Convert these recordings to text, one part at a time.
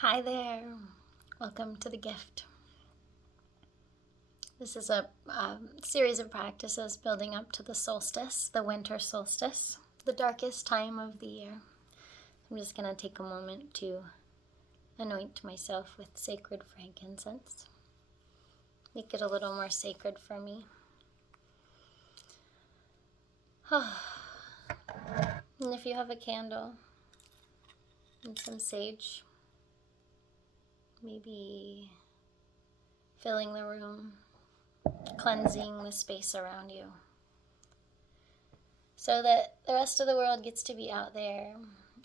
Hi there. Welcome to the gift. This is a series of practices building up to the solstice, the winter solstice, the darkest time of the year. I'm just going to take a moment to anoint myself with sacred frankincense. Make it a little more sacred for me. And if you have a candle and some sage, maybe filling the room, cleansing the space around you, so that the rest of the world gets to be out there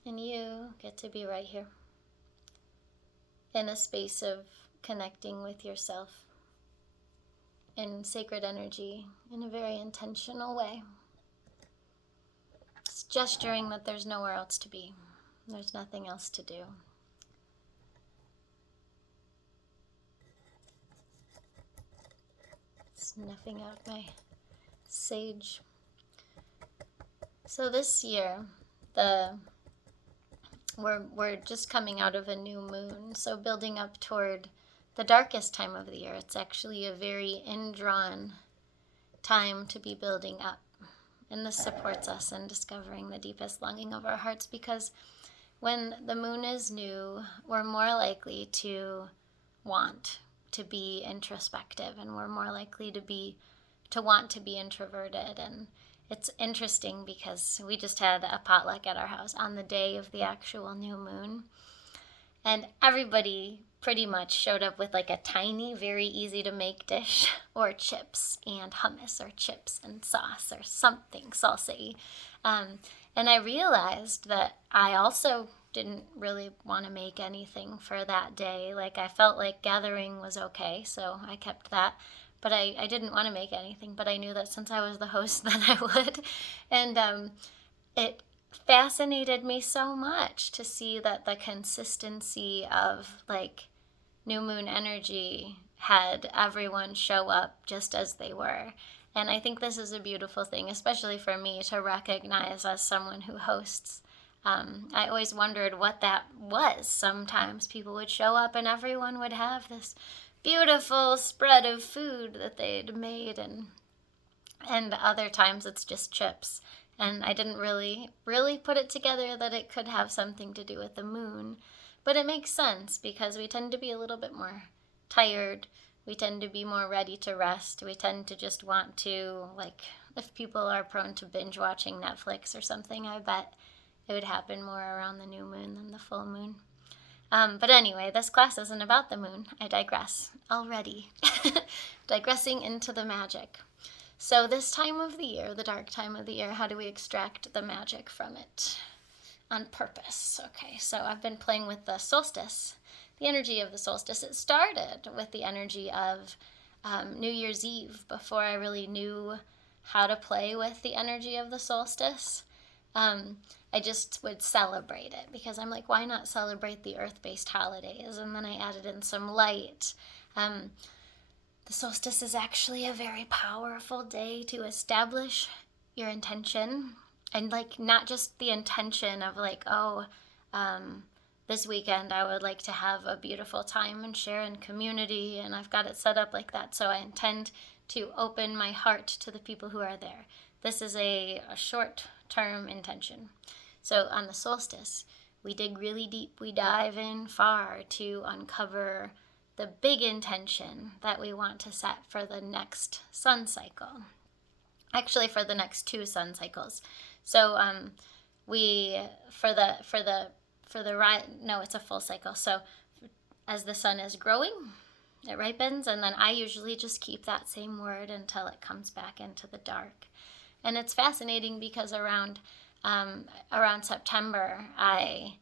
and you get to be right here in a space of connecting with yourself in sacred energy in a very intentional way. It's gesturing that there's nowhere else to be. There's nothing else to do. Snuffing out my sage. So this year, we're just coming out of a new moon, so building up toward the darkest time of the year. It's actually a very indrawn time to be building up. And this supports us in discovering the deepest longing of our hearts, because when the moon is new, we're more likely to want to be introspective, and we're more likely to want to be introverted. And it's interesting because we just had a potluck at our house on the day of the actual new moon, and everybody pretty much showed up with like a tiny, very easy to make dish, or chips and hummus, or chips and sauce, or something salsa-y. And I realized that I also didn't really want to make anything for that day. Like, I felt like gathering was okay, so I kept that. But I didn't want to make anything, but I knew that since I was the host, then I would. And it fascinated me so much to see that the consistency of like new moon energy had everyone show up just as they were. And I think this is a beautiful thing, especially for me, to recognize as someone who hosts. I always wondered what that was. Sometimes people would show up and everyone would have this beautiful spread of food that they'd made, and other times it's just chips. And I didn't really put it together that it could have something to do with the moon. But it makes sense because we tend to be a little bit more tired. We tend to be more ready to rest. We tend to just want to, like, if people are prone to binge watching Netflix or something, I bet it would happen more around the new moon than the full moon. But anyway, this class isn't about the moon. I digress already. Digressing into the magic. So this time of the year, the dark time of the year, how do we extract the magic from it? On purpose. Okay, so I've been playing with the solstice, the energy of the solstice. It started with the energy of New Year's Eve, before I really knew how to play with the energy of the solstice. I just would celebrate it because I'm like, why not celebrate the earth-based holidays? And then I added in some light. The solstice is actually a very powerful day to establish your intention, and like not just the intention of like, this weekend I would like to have a beautiful time and share in community, and I've got it set up like that, so I intend to open my heart to the people who are there. This is a short-term intention. So on the solstice, we dig really deep, we dive in far to uncover the big intention that we want to set for the next sun cycle. Actually, for the next 2 sun cycles. So it's a full cycle. So as the sun is growing, it ripens, and then I usually just keep that same word until it comes back into the dark. And it's fascinating because around September, I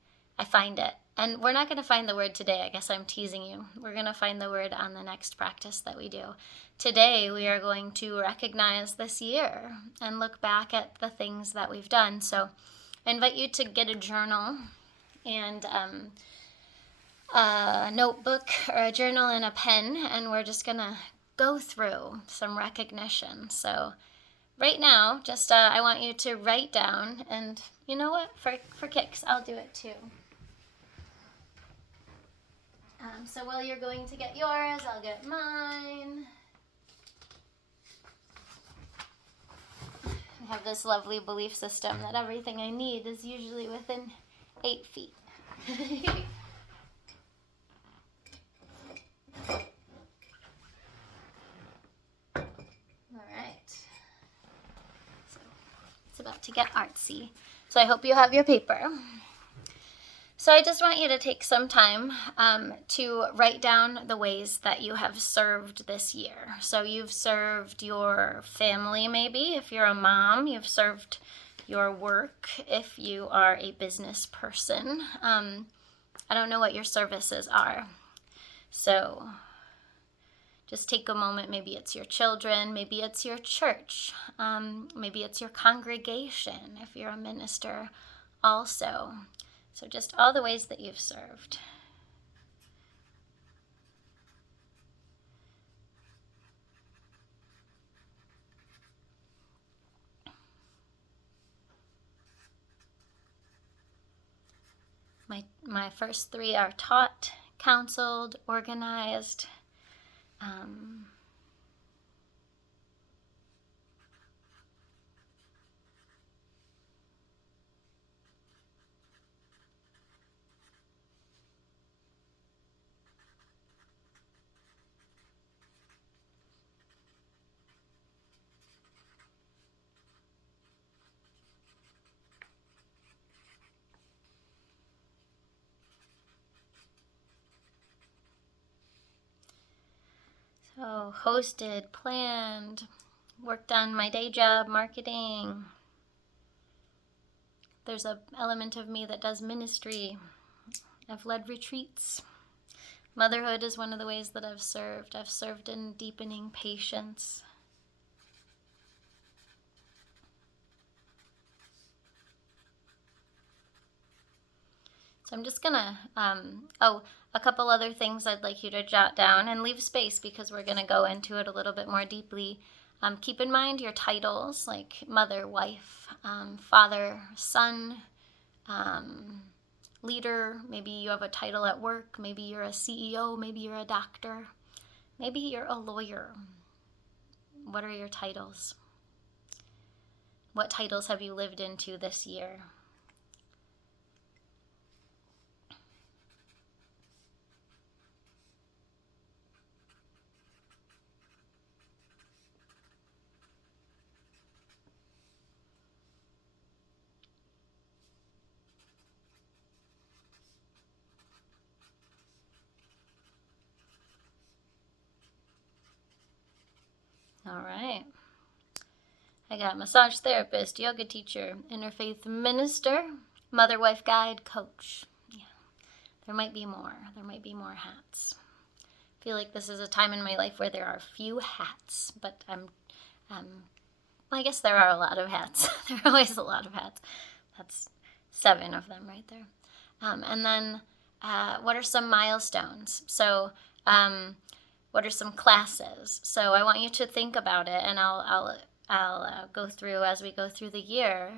find it. And we're not going to find the word today. I guess I'm teasing you. We're going to find the word on the next practice that we do. Today, we are going to recognize this year and look back at the things that we've done. So I invite you to get a journal and a notebook or a journal and a pen, and we're just going to go through some recognition. So right now, just I want you to write down, and you know what? For kicks, I'll do it too. So while you're going to get yours, I'll get mine. I have this lovely belief system that everything I need is usually within 8 feet. Alright. So it's about to get artsy. So I hope you have your paper. So I just want you to take some time to write down the ways that you have served this year. So you've served your family, maybe. If you're a mom, you've served your work. If you are a business person, I don't know what your services are. So just take a moment. Maybe it's your children. Maybe it's your church. Maybe it's your congregation if you're a minister also. So just all the ways that you've served. My first 3 are taught, counseled, organized. So hosted, planned, worked on my day job, marketing. There's an element of me that does ministry. I've led retreats. Motherhood is one of the ways that I've served. I've served in deepening patience. So I'm just gonna, a couple other things I'd like you to jot down and leave space because we're gonna go into it a little bit more deeply. Keep in mind your titles like mother, wife, father, son, leader. Maybe you have a title at work. Maybe you're a CEO. Maybe you're a doctor. Maybe you're a lawyer. What are your titles? What titles have you lived into this year? All right. I got massage therapist, yoga teacher, interfaith minister, mother, wife, guide, coach. Yeah, there might be more. There might be more hats. I feel like this is a time in my life where there are few hats, but I guess there are a lot of hats. There are always a lot of hats. That's 7 of them right there. And then what are some milestones? So what are some classes? So I want you to think about it, and I'll go through as we go through the year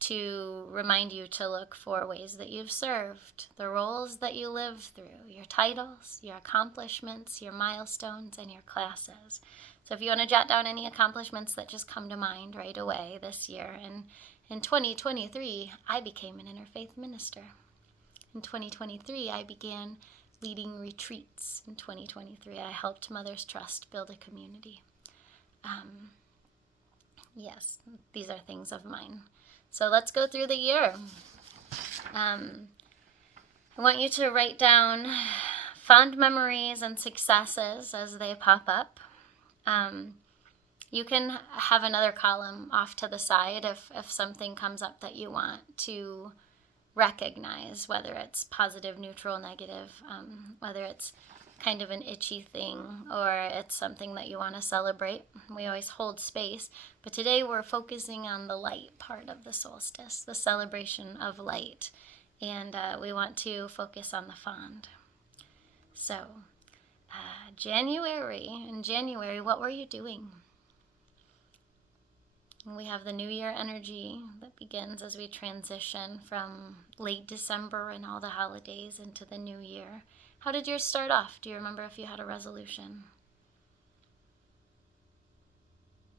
to remind you to look for ways that you've served, the roles that you live through, your titles, your accomplishments, your milestones, and your classes. So if you want to jot down any accomplishments that just come to mind right away this year. And in 2023, I became an interfaith minister. In 2023, I began leading retreats. In 2023, I helped Mothers Trust build a community. Yes, these are things of mine. So let's go through the year. I want you to write down fond memories and successes as they pop up. You can have another column off to the side if something comes up that you want to recognize, whether it's positive, neutral, negative, whether it's kind of an itchy thing or it's something that you want to celebrate. We always hold space, but today we're focusing on the light part of the solstice, the celebration of light, and we want to focus on the fond. So in January, what were you doing? We have the New Year energy that begins as we transition from late December and all the holidays into the new year. How did yours start off? Do you remember if you had a resolution?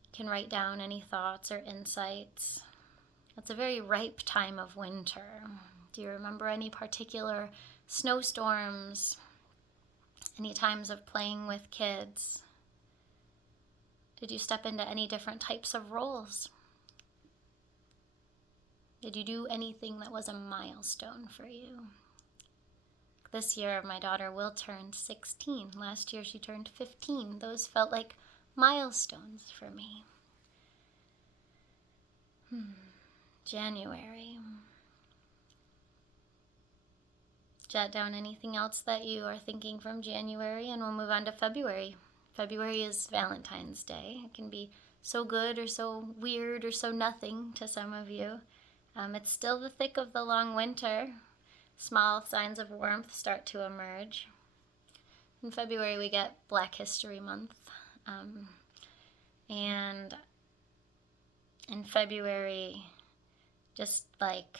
You can write down any thoughts or insights. It's a very ripe time of winter. Do you remember any particular snowstorms? Any times of playing with kids? Did you step into any different types of roles? Did you do anything that was a milestone for you? This year, my daughter will turn 16. Last year, she turned 15. Those felt like milestones for me. January. Jot down anything else that you are thinking from January, and we'll move on to February. February is Valentine's Day. It can be so good or so weird or so nothing to some of you. It's still the thick of the long winter. Small signs of warmth start to emerge. In February, we get Black History Month. And in February, just like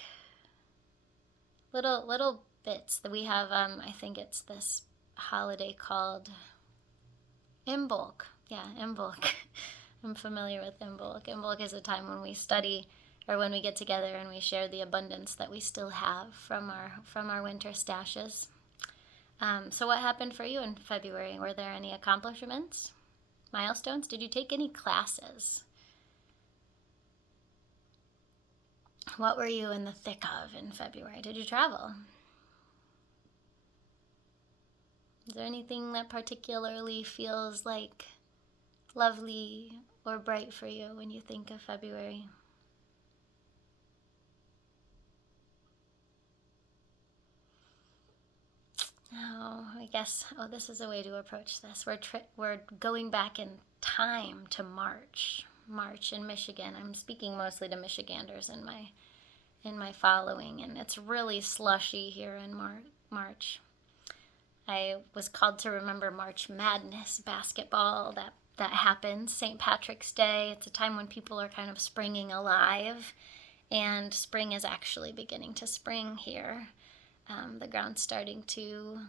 little bits that we have, I think it's this holiday called Imbolc. Yeah, Imbolc. I'm familiar with Imbolc. Imbolc is a time when we study, or when we get together and we share the abundance that we still have from our winter stashes. So what happened for you in February? Were there any accomplishments? Milestones? Did you take any classes? What were you in the thick of in February? Did you travel? Is there anything that particularly feels like lovely or bright for you when you think of February? I guess, this is a way to approach this. We're going back in time to March. March in Michigan. I'm speaking mostly to Michiganders in my following, and it's really slushy here in March. I was called to remember March Madness basketball that happens, St. Patrick's Day. It's a time when people are kind of springing alive, and spring is actually beginning to spring here. The ground's starting to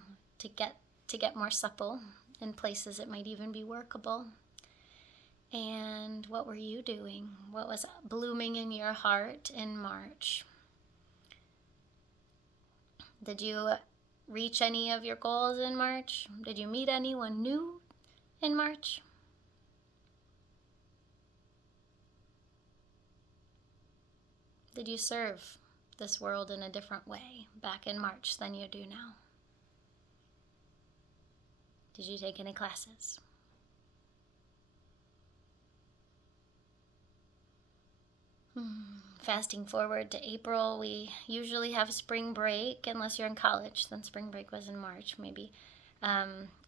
get more supple. In places it might even be workable. And what were you doing? What was blooming in your heart in March? Did you reach any of your goals in March? Did you meet anyone new in March? Did you serve this world in a different way back in March than you do now? Did you take any classes? Fasting forward to April, we usually have spring break. Unless you're in college, then spring break was in March, maybe.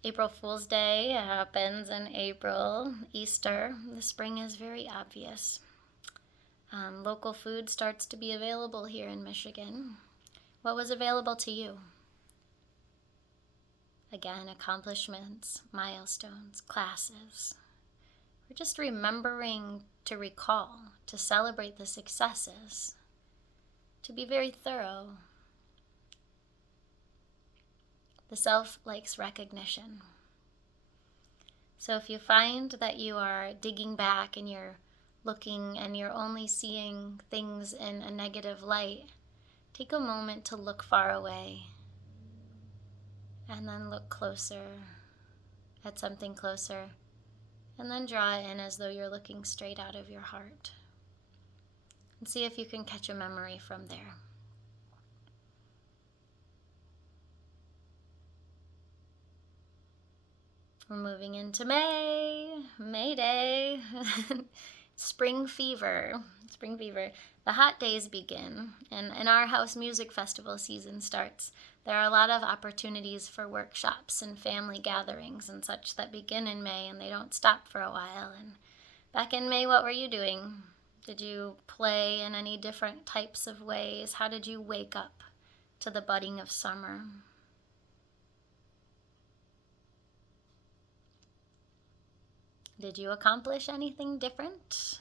April Fool's Day happens in April. Easter, the spring is very obvious. Local food starts to be available here in Michigan. What was available to you? Again, accomplishments, milestones, classes. We're just remembering to recall, to celebrate the successes, to be very thorough. The self likes recognition. So if you find that you are digging back and you're looking and you're only seeing things in a negative light, take a moment to look far away and then look closer at something closer, and then draw it in as though you're looking straight out of your heart, and see if you can catch a memory from there. We're moving into May Day. Spring fever. The hot days begin, and in our house, music festival season starts. There are a lot of opportunities for workshops and family gatherings and such that begin in May, and they don't stop for a while. And back in May, what were you doing? Did you play in any different types of ways? How did you wake up to the budding of summer? Did you accomplish anything different?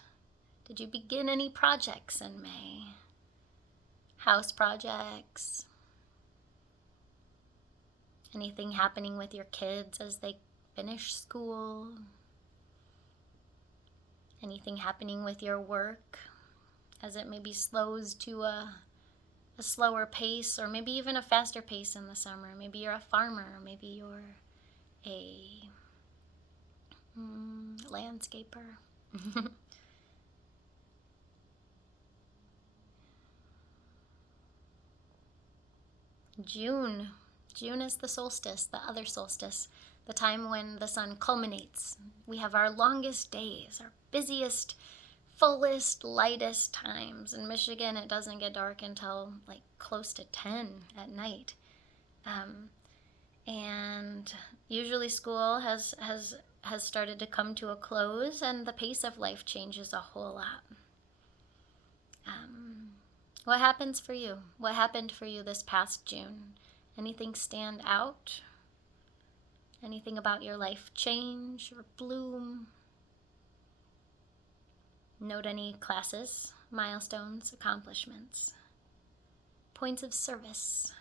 Did you begin any projects in May? House projects? Anything happening with your kids as they finish school? Anything happening with your work as it maybe slows to a slower pace, or maybe even a faster pace in the summer? Maybe you're a farmer, maybe you're a landscaper. June. June is the solstice, the other solstice, the time when the sun culminates. We have our longest days, our busiest, fullest, lightest times. In Michigan, it doesn't get dark until like close to 10 at night. And usually school has started to come to a close, and the pace of life changes a whole lot. What happens for you? What happened for you this past June? Anything stand out? Anything about your life change or bloom? Note any classes, milestones, accomplishments, points of service.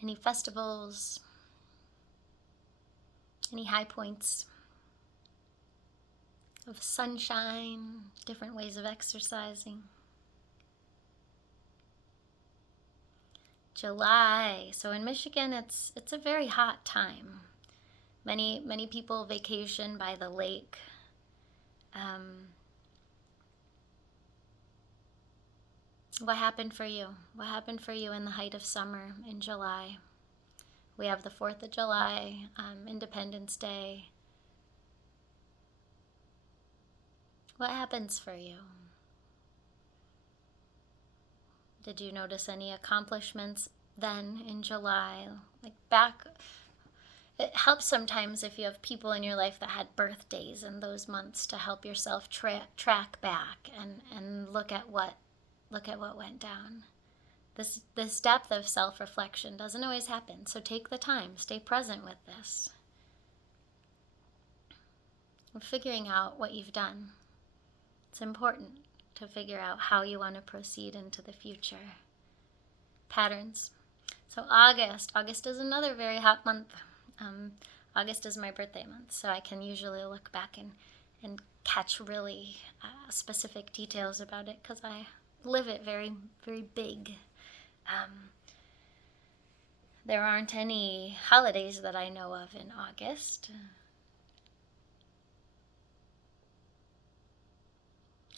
Any festivals? Any high points of sunshine, different ways of exercising? July. So in Michigan, it's a very hot time. Many people vacation by the lake. What happened for you? What happened for you in the height of summer in July? We have the 4th of July, Independence Day. What happens for you? Did you notice any accomplishments then in July? Like back, it helps sometimes if you have people in your life that had birthdays in those months to help yourself track back and look at what went down. This depth of self-reflection doesn't always happen, so take the time, stay present with this. And figuring out what you've done. It's important to figure out how you want to proceed into the future. Patterns. So August is another very hot month. August is my birthday month, so I can usually look back and catch really specific details about it because I live it very, very big. There aren't any holidays that I know of in August.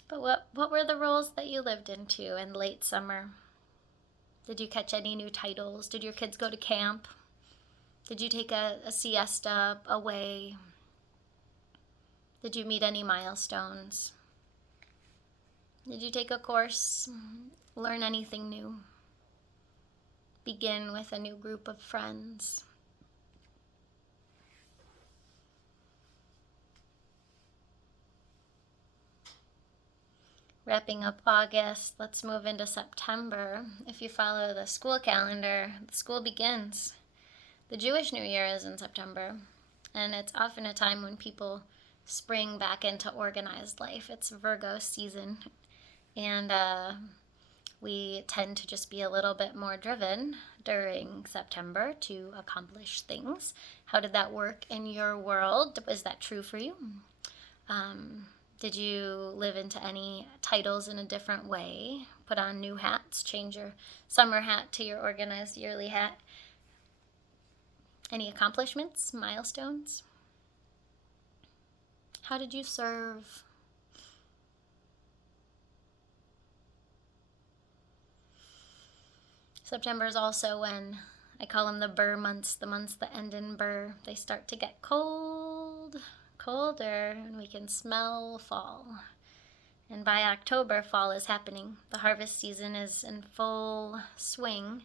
But what were the roles that you lived into in late summer? Did you catch any new titles? Did your kids go to camp? Did you take a siesta away? Did you meet any milestones? Did you take a course? Learn anything new? Begin with a new group of friends? Wrapping up August, let's move into September. If you follow the school calendar, the school begins. The Jewish New Year is in September, and it's often a time when people spring back into organized life. It's Virgo season, and we tend to just be a little bit more driven during September to accomplish things. How did that work in your world? Is that true for you? Did you live into any titles in a different way? Put on new hats, change your summer hat to your organized yearly hat? Any accomplishments, milestones? How did you serve? September is also when I call them the Ber months, the months that end in Ber. They start to get colder, and we can smell fall. And by October, fall is happening. The harvest season is in full swing.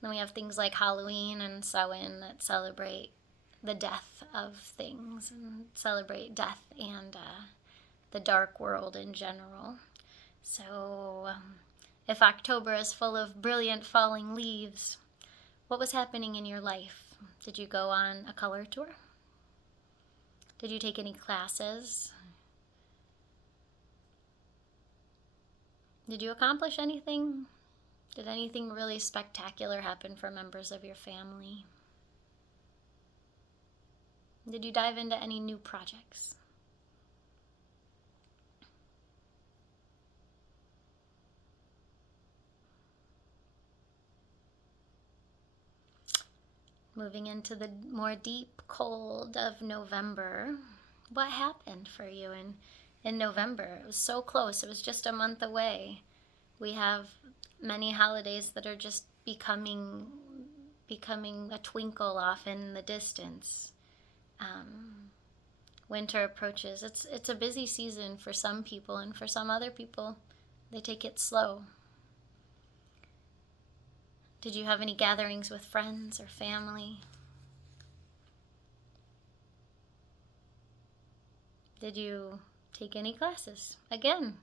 Then we have things like Halloween and Samhain that celebrate the death of things and celebrate death and the dark world in general. So if October is full of brilliant falling leaves, What was happening in your life? Did you go on a color tour? Did you take any classes? Did you accomplish anything? Did anything really spectacular happen for members of your family? Did you dive into any new projects? Moving into the more deep cold of November, what happened for you in November? It was so close. It was just a month away. We have many holidays that are just becoming a twinkle off in the distance. Winter approaches. It's a busy season for some people, and for some other people, they take it slow. Did you have any gatherings with friends or family? Did you take any classes? Again,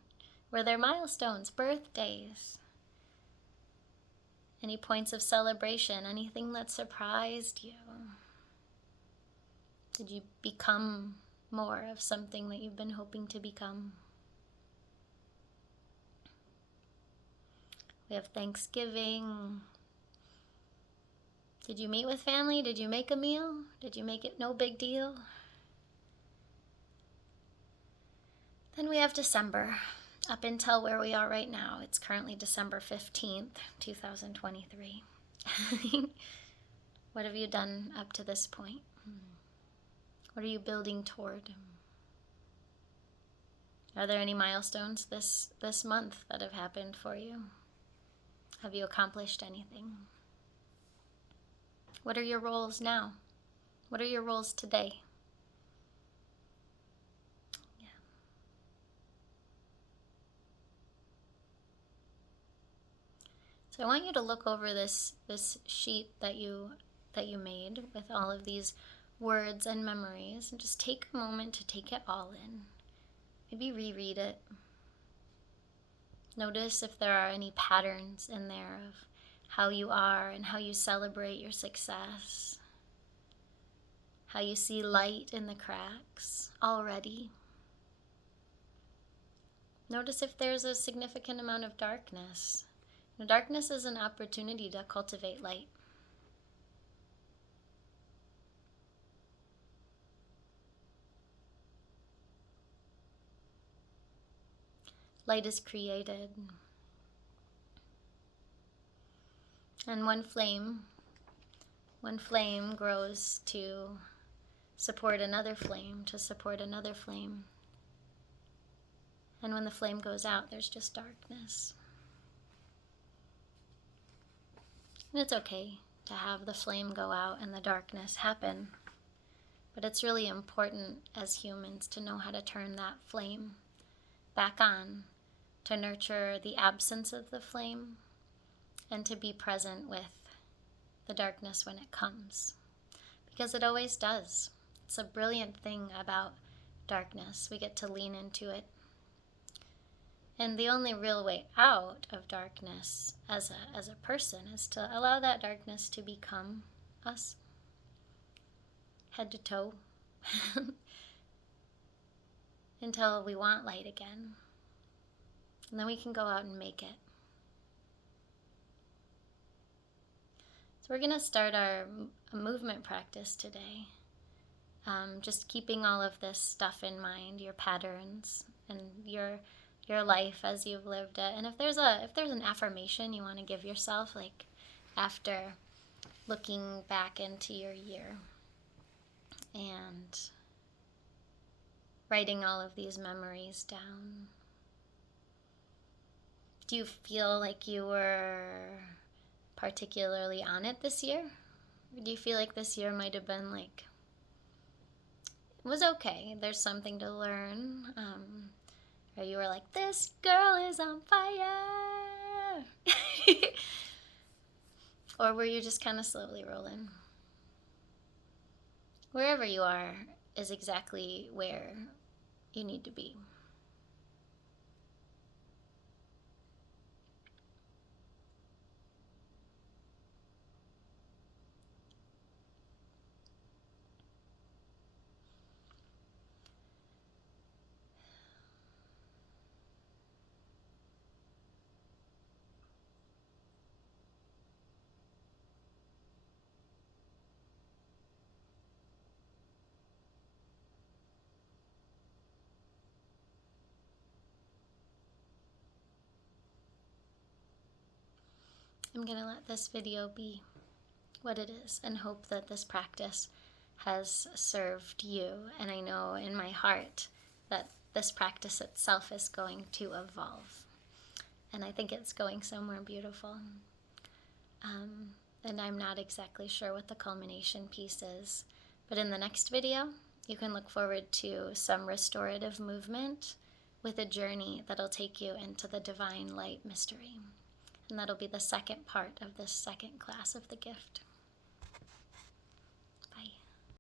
were there milestones, birthdays? Any points of celebration? Anything that surprised you? Did you become more of something that you've been hoping to become? We have Thanksgiving. Did you meet with family? Did you make a meal? Did you make it no big deal? Then we have December, up until where we are right now. It's currently December 15th, 2023. What have you done up to this point? What are you building toward? Are there any milestones this month that have happened for you? Have you accomplished anything? What are your roles now? What are your roles today? Yeah. So I want you to look over this sheet that you made with all of these words and memories, and just take a moment to take it all in. Maybe reread it. Notice if there are any patterns in there of how you are and how you celebrate your success, how you see light in the cracks already. Notice if there's a significant amount of darkness. Darkness is an opportunity to cultivate light. Light is created. And one flame grows to support another flame, to support another flame. And when the flame goes out, there's just darkness. And it's okay to have the flame go out and the darkness happen. But it's really important as humans to know how to turn that flame back on, to nurture the absence of the flame, and to be present with the darkness when it comes. Because it always does. It's a brilliant thing about darkness. We get to lean into it. And the only real way out of darkness as a person is to allow that darkness to become us, head to toe, until we want light again. And then we can go out and make it. So we're going to start our movement practice today. Just keeping all of this stuff in mind, your patterns and your life as you've lived it. And if there's an affirmation you want to give yourself, like after looking back into your year and writing all of these memories down. Do you feel like you were particularly on it this year? Or do you feel like this year might have been like, it was okay, there's something to learn? Or you were like, this girl is on fire? Or were you just kind of slowly rolling? Wherever you are is exactly where you need to be. I'm going to let this video be what it is and hope that this practice has served you. And I know in my heart that this practice itself is going to evolve. And I think it's going somewhere beautiful. And I'm not exactly sure what the culmination piece is. But in the next video, you can look forward to some restorative movement with a journey that'll take you into the divine light mystery. And that'll be the second part of this second class of the gift.